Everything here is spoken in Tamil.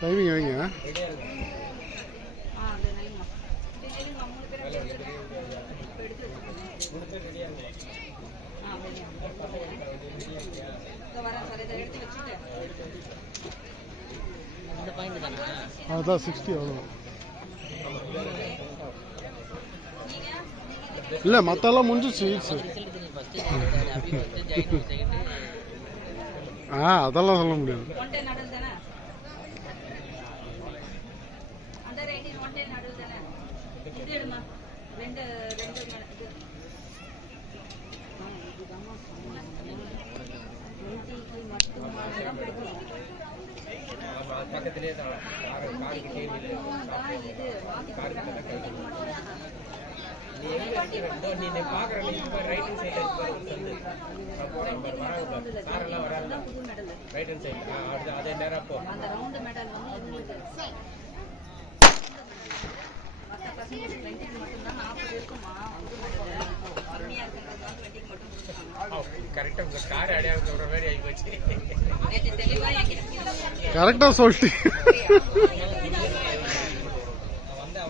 டைமிங் வைங்க. அதுதான் 60 அவ்வளோ இல்லை, மற்றெல்லாம் முடிஞ்சிச்சு. அதெல்லாம் சொல்ல முடியாது. பக்கத்திலே நீ பாக்குற ரைட் ஹேண்ட் சைட்ல சாரெல்லாம் வராது. ரைட் ஹேண்ட் சைட் அதே நேரம் போ. அந்த ரவுண்ட் மெடல் வந்து கரெக்டா கார் அடையாளம் சொல்ற மாதிரி ஆகி போச்சு. கரெக்டா சொல்லிட்டு